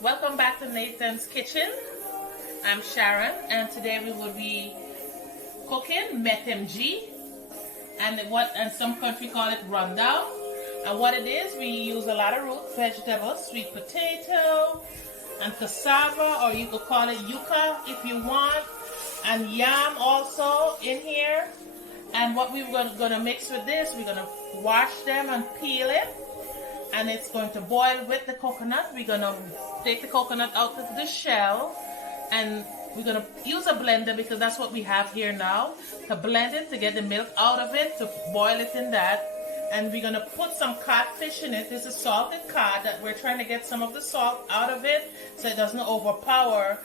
Welcome back to Nathan's Kitchen. I'm Sharon, and today we will be cooking metemji, and some country call it rundown. And what it is, we use a lot of root vegetables, sweet potato, and cassava, or you could call it yuca if you want, and yam also in here. And what we're going to mix with this, we're going to wash them and peel it, and it's going to boil with the coconut. We're going to take the coconut out of the shell, and we're going to use a blender because that's what we have here now, to blend it, to get the milk out of it, to boil it in that. And we're going to put some codfish in it. This is salted cod that we're trying to get some of the salt out of it so it doesn't overpower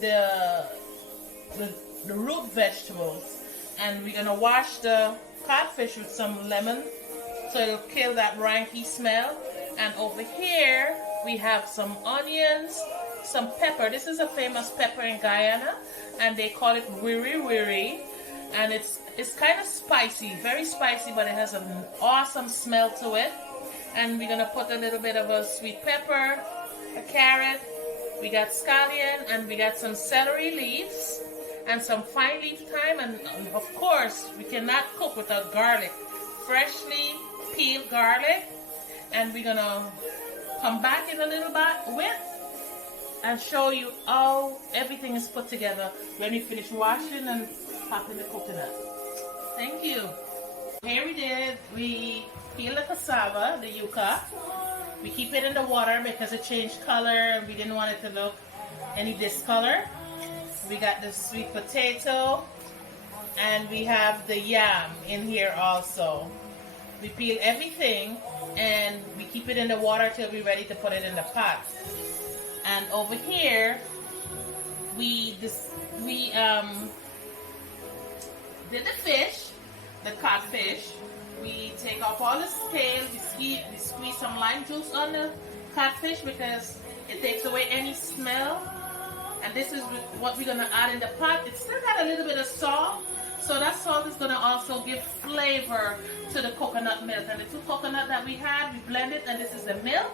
the root vegetables. And we're going to wash the codfish with some lemon so it'll kill that ranky smell. And over here we have some onions, some pepper. This is a famous pepper in Guyana, and they call it wiri wiri, and it's kind of spicy, very spicy, but it has an awesome smell to it. And we're gonna put a little bit of a sweet pepper, a carrot, we got scallion, and we got some celery leaves and some fine leaf thyme, and of course we cannot cook without garlic, freshly peeled garlic. And we're gonna come back in a little bit with and show you how everything is put together when we finish washing and popping the coconut. Thank you. Here we peel the cassava, the yuca. We keep it in the water because it changed color and we didn't want it to look any discolor. We got the sweet potato, and we have the yam in here also. We peel everything and we keep it in the water till we're ready to put it in the pot. And over here we did the fish, the codfish. We take off all the scales, we squeeze some lime juice on the codfish because it takes away any smell. And this is what we're gonna add in the pot. It's still got a little bit of salt, so that salt is gonna also give flavor to the coconut milk. And the two coconut that we had, we blended, and this is the milk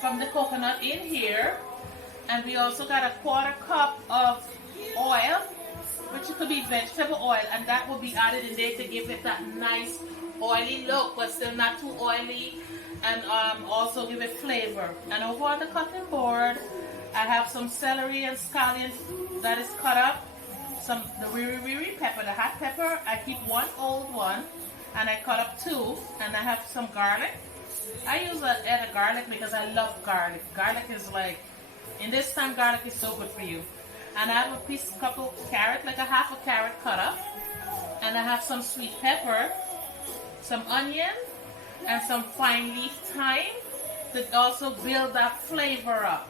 from the coconut in here. And we also got a 1/4 cup of oil, which could be vegetable oil, and that will be added in there to give it that nice oily look, but still not too oily, and also give it flavor. And over on the cutting board, I have some celery and scallion that is cut up, the wiri wiri pepper, the hot pepper. I keep one old one, and I cut up 2, and I have some garlic. I use a head of garlic because I love garlic. Garlic is like, in this time, garlic is so good for you. And I have a couple carrot, like a half a carrot cut up, and I have some sweet pepper, some onion, and some fine leaf thyme to also build that flavor up.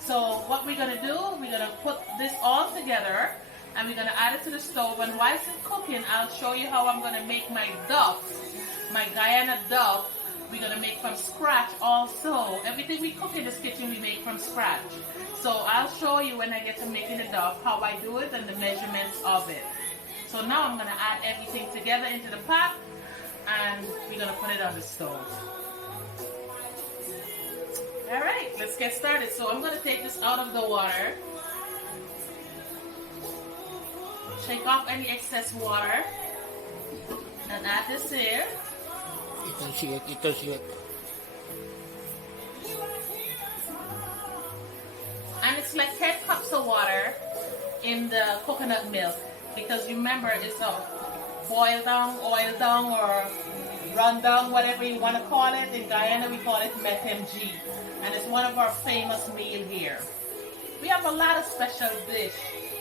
So what we're gonna do, we're gonna put this all together, and we're gonna add it to the stove. And while it's cooking, I'll show you how I'm gonna make my duff, my Guyana duff. We're gonna make from scratch also. Everything we cook in this kitchen, we make from scratch. So I'll show you when I get to making the duff, how I do it and the measurements of it. So now I'm gonna add everything together into the pot, and we're gonna put it on the stove. All right, let's get started. So I'm gonna take this out of the water, shake off any excess water, and add this here. Ito siya. And it's like 10 cups of water in the coconut milk, because remember, it's a boil down, oil down, or run down, whatever you want to call it. In Guyana we call it metemji, and it's one of our famous meal here. We have a lot of special dish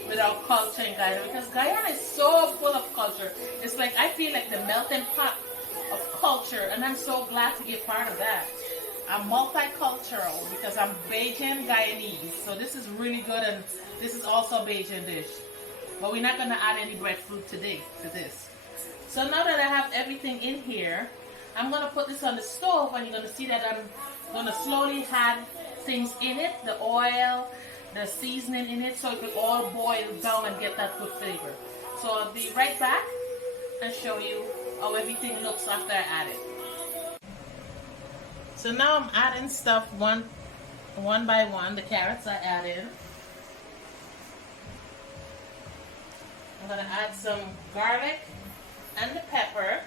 with our culture in Guyana, because Guyana is so full of culture. It's like, I feel like the melting pot of culture, and I'm so glad to be a part of that. I'm multicultural because I'm Bajan Guyanese, so this is really good, and this is also a Bajan dish. But we're not going to add any breadfruit today to this. So now that I have everything in here, I'm going to put this on the stove, and you're going to see that I'm going to slowly add things in it, the oil, the seasoning in it, so it will all boil down and get that good flavor. So I'll be right back and show you how everything looks after I add it. So now I'm adding stuff one one by one, the carrots I add in. I'm going to add some garlic and the pepper.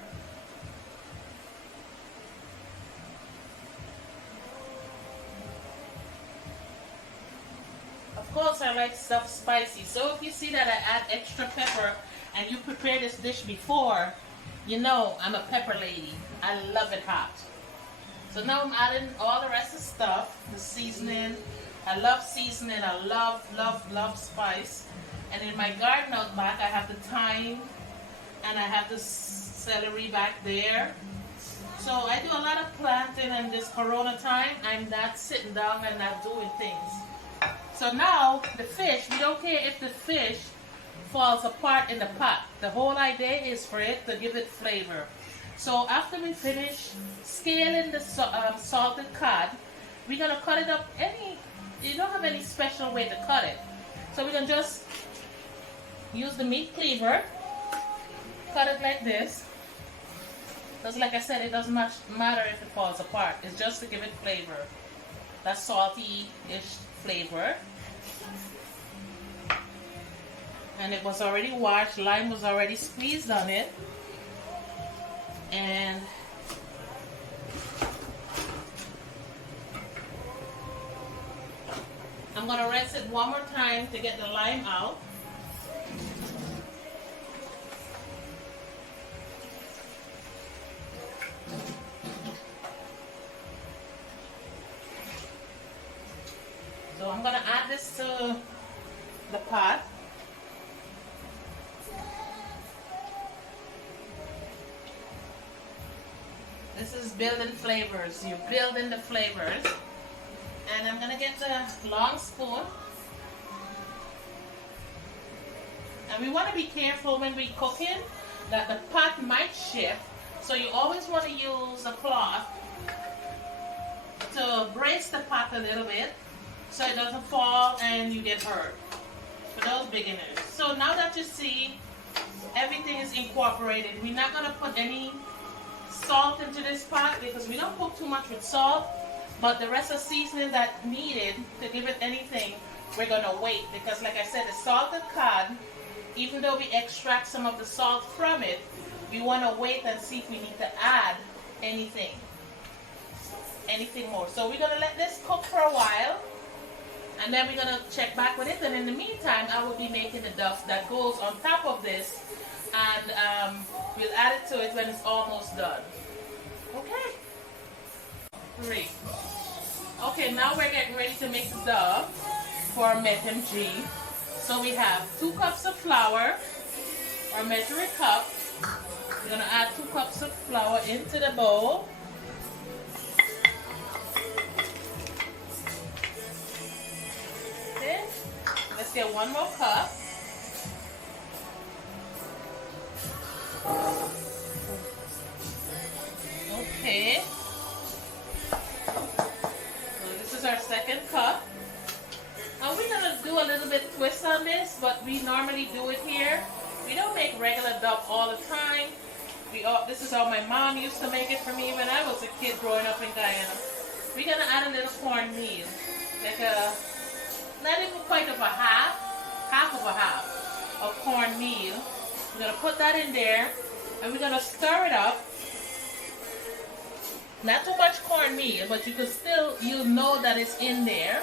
Of course, I like stuff spicy. So if you see that I add extra pepper and you prepare this dish before, you know I'm a pepper lady. I love it hot. So now I'm adding all the rest of the stuff, the seasoning. I love seasoning. I love spice. And in my garden out back, I have the thyme and I have the celery back there. So I do a lot of planting in this corona time. I'm not sitting down and not doing things. So now the fish, we don't care if the fish falls apart in the pot. The whole idea is for it to give it flavor. So after we finish scaling the salted cod, we're going to cut it up you don't have any special way to cut it. So we're going to just use the meat cleaver, cut it like this. Because like I said, it doesn't matter if it falls apart. It's just to give it flavor. That salty-ish flavor. And it was already washed. Lime was already squeezed on it. And I'm going to rinse it one more time to get the lime out. So I'm going to add this to the pot. This is building flavors. You're building the flavors. And I'm going to get the long spoon. And we want to be careful when we're cooking that the pot might shift. So you always want to use a cloth to brace the pot a little bit so it doesn't fall and you get hurt. For those beginners. So now that you see everything is incorporated, we're not going to put any salt into this pot because we don't cook too much with salt, but the rest of seasoning that needed to give it anything, we're going to wait because like I said, the salted cod, even though we extract some of the salt from it, we want to wait and see if we need to add anything more. So we're going to let this cook for a while and then we're going to check back with it, and in the meantime I will be making the duff that goes on top of this, and we'll add it to it when it's almost done. Okay. 3. Okay, now we're getting ready to make the dough for MetMG. So we have 2 cups of flour, or measuring cup. We're going to add 2 cups of flour into the bowl. Okay, let's get 1 more cup. Okay, so this is our 2nd cup. And we're going to do a little bit twist on this, but we normally do it here. We don't make regular duff all the time. This is how my mom used to make it for me when I was a kid growing up in Guyana. We're going to add a little cornmeal, like not even quite of a half of a half of cornmeal. We're going to put that in there, and we're going to stir it up. Not too much cornmeal, but you'll know that it's in there.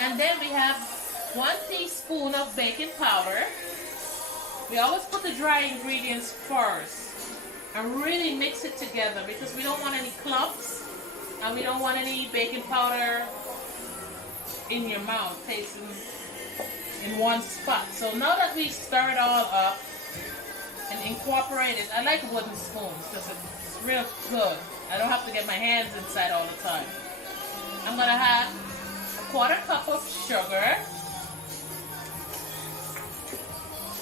And then we have 1 teaspoon of baking powder. We always put the dry ingredients first and really mix it together because we don't want any clumps and we don't want any baking powder in your mouth tasting in one spot. So now that we stir it all up and incorporate it, I like wooden spoons because it's real good. I don't have to get my hands inside all the time. I'm going to have a 1/4 cup of sugar.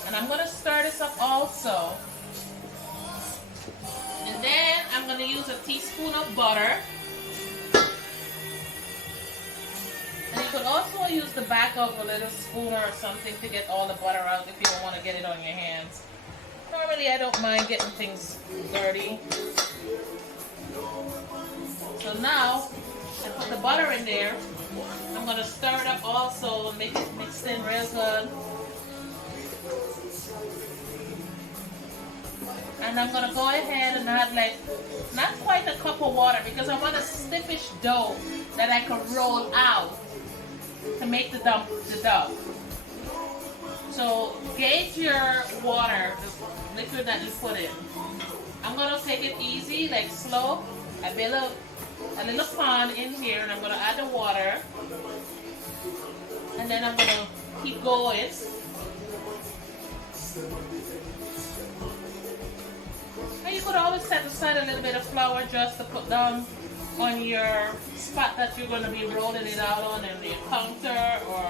And I'm going to stir this up also. And then I'm going to use a teaspoon of butter. And you could also use the back of a little spoon or something to get all the butter out if you don't want to get it on your hands. Normally I don't mind getting things dirty. So now I put the butter in there. I'm going to stir it up also, make it mixed in real good. And I'm going to go ahead and add like, not quite a cup of water because I want a stiffish dough that I can roll out to make the dough. So gauge your water, the liquid that you put in. I'm going to take it easy, like slow. I build a little pond in here and I'm going to add the water. And then I'm going to keep going. And you could always set aside a little bit of flour just to put down on your spot that you're going to be rolling it out on, and your counter or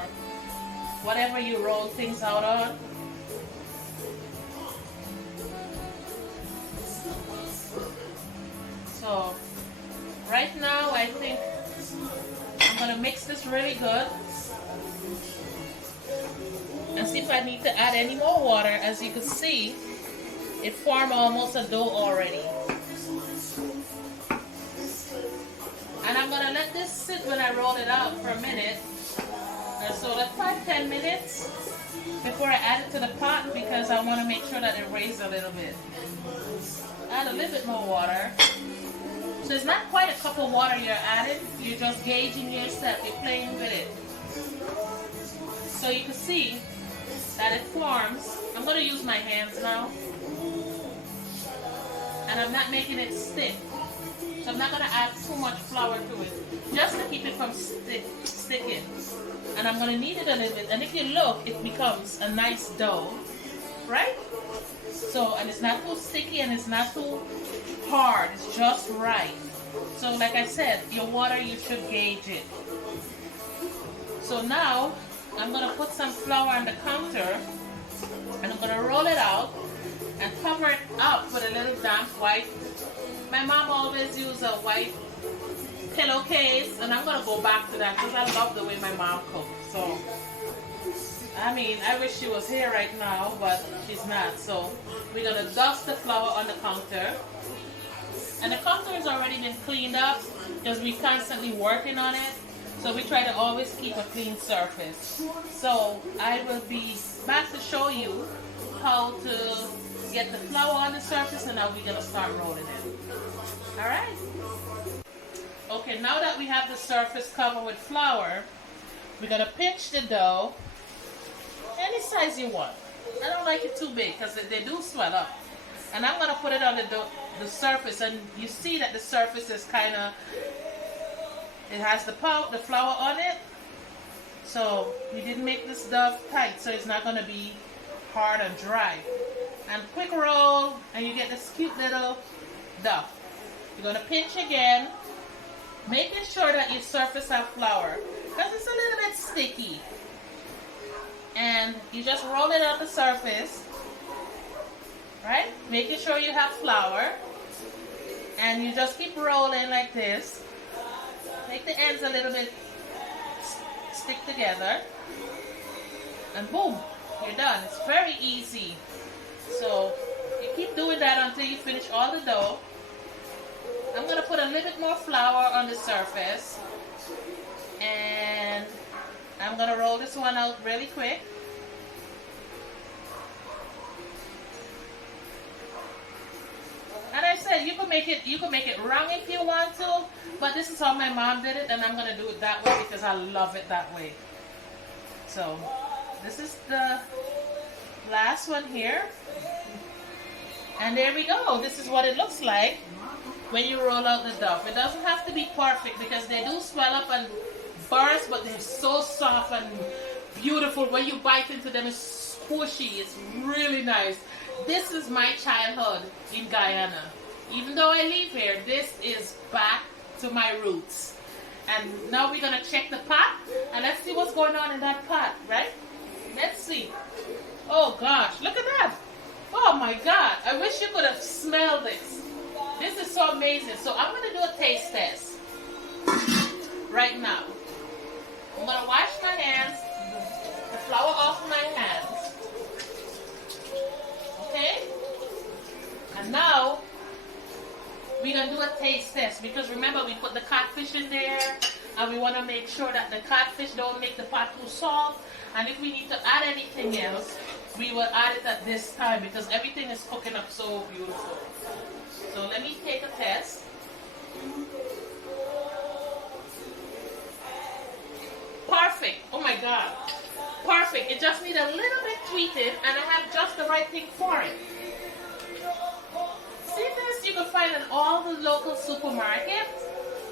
whatever you roll things out on. So right now I think I'm going to mix this really good and see if I need to add any more water. As you can see, it formed almost a dough already. And I'm going to let this sit when I roll it out for a minute. And so like 5-10 minutes before I add it to the pot, because I want to make sure that it raises a little bit. Add a little bit more water. So it's not quite a cup of water you're adding. You're just gauging your step. You're playing with it. So you can see that it forms. I'm going to use my hands now. And I'm not making it stick. So I'm not going to add too much flour to it, just to keep it from sticking. And I'm going to knead it a little bit. And if you look, it becomes a nice dough, right? So, and it's not too sticky and it's not too hard. It's just right. So like I said, your water, you should gauge it. So now, I'm going to put some flour on the counter. And I'm going to roll it out and cover it up with a little damp white. My mom always used a white pillowcase, and I'm going to go back to that because I love the way my mom cooked. So, I mean, I wish she was here right now, but she's not. So, we're going to dust the flour on the counter. And the counter has already been cleaned up because we're constantly working on it. So, we try to always keep a clean surface. So, I will be back to show you how to get the flour on the surface, and now we're going to start rolling it. Alright? Okay, now that we have the surface covered with flour, we're going to pinch the dough any size you want. I don't like it too big because they do swell up. And I'm going to put it on the surface, and you see that the surface is kind of, it has the flour on it. So we didn't make this dough tight, so it's not going to be hard and dry. And quick roll, and you get this cute little dough. You're going to pinch again, making sure that your surface have flour, because it's a little bit sticky. And you just roll it on the surface, right? Making sure you have flour. And you just keep rolling like this. Make the ends a little bit stick together. And boom, you're done. It's very easy. So you keep doing that until you finish all the dough. I'm going to put a little bit more flour on the surface. And I'm going to roll this one out really quick. And I said you can make it round if you want to, but this is how my mom did it, and I'm going to do it that way because I love it that way. So this is the last one here. And there we go. This is what it looks like when you roll out the dough. It doesn't have to be perfect because they do swell up and burst, but they're so soft and beautiful. When you bite into them, it's squishy. It's really nice. This is my childhood in Guyana. Even though I live here, this is back to my roots. And now we're going to check the pot, and let's see what's going on in that pot, right? Let's see. Oh gosh, look at that. Oh my God, I wish you could have smelled this. This is so amazing. So I'm going to do a taste test right now. I'm going to wash my hands, the flour off my hands. Okay? And now, we're going to do a taste test because remember we put the codfish in there and we want to make sure that the codfish don't make the pot too soft. And if we need to add anything else, we will add it at this time because everything is cooking up so beautiful. So let me take a test. Perfect. Oh my God. Perfect. It just needs a little bit tweeted and I have just the right thing for it. See this? You can find in all the local supermarkets.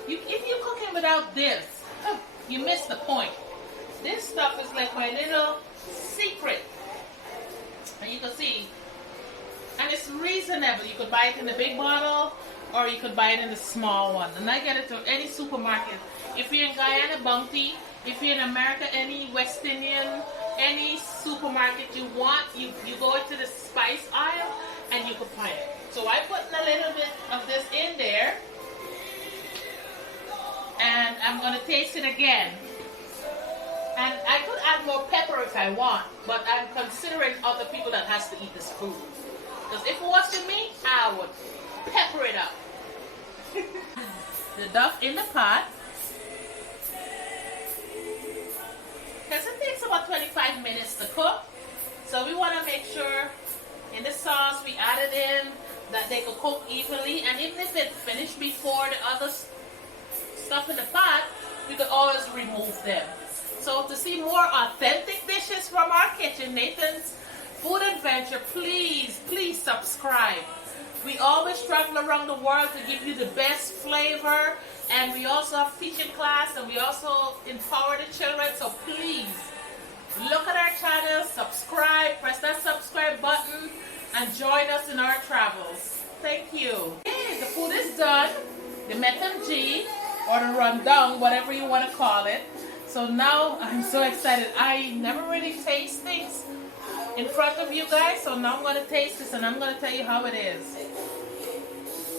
If you're cooking without this, you miss the point. This stuff is like my little secret. And you can see, and it's reasonable. You could buy it in the big bottle or you could buy it in the small one. And I get it to any supermarket. If you're in Guyana, Bounty. If you're in America, any West Indian, any supermarket you want, you go into the spice aisle and you can find it. So I put a little bit of this in there. And I'm going to taste it again. And I could add more pepper if I want, but I'm considering other people that has to eat this food. Because if it was to me, I would pepper it up. The duck in the pot. Because it takes about 25 minutes to cook. So we want to make sure in the sauce we added in that they could cook evenly. And even if it finished before the other stuff in the pot, we could always remove them. So to see more authentic dishes from our kitchen, Nathan's Food Adventure, please subscribe. We always travel around the world to give you the best flavor, and we also have teaching class, and we also empower the children. So please look at our channel, subscribe, press that subscribe button, and join us in our travels. Thank you. Okay, the food is done. The metemji, or the rundown, whatever you want to call it. So now I'm so excited. I never really taste things in front of you guys, so now I'm going to taste this and I'm going to tell you how it is.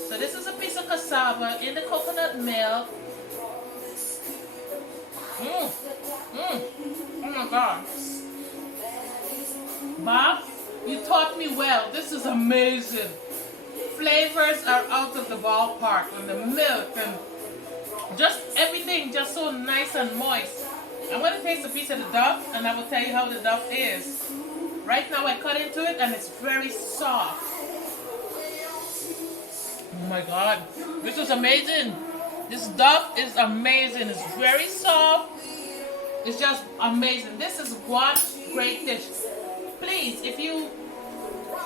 So this is a piece of cassava in the coconut milk. Oh my God. Bob, you taught me well. This is amazing. Flavors are out of the ballpark, and the milk and just everything just so nice and moist. I'm going to taste a piece of the duck and I will tell you how the duck is. Right now I cut into it and it's very soft. Oh my God, this is amazing. This duck is amazing. It's very soft. It's just amazing. This is one great dish. Please, if you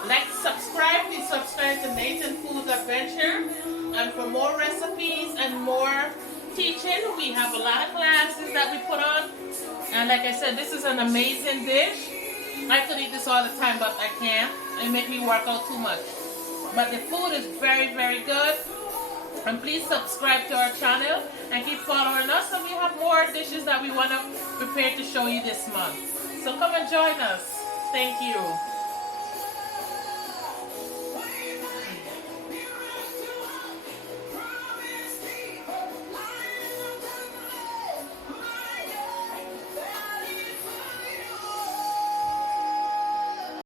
like to subscribe, please subscribe to Nathan Food Adventure. And for more recipes and more teaching, we have a lot of classes that we put on. And like I said, this is an amazing dish. I could eat this all the time, but I can't. It make me work out too much. But the food is very, very good. And please subscribe to our channel and keep following us. And we have more dishes that we want to prepare to show you this month. So come and join us. Thank you.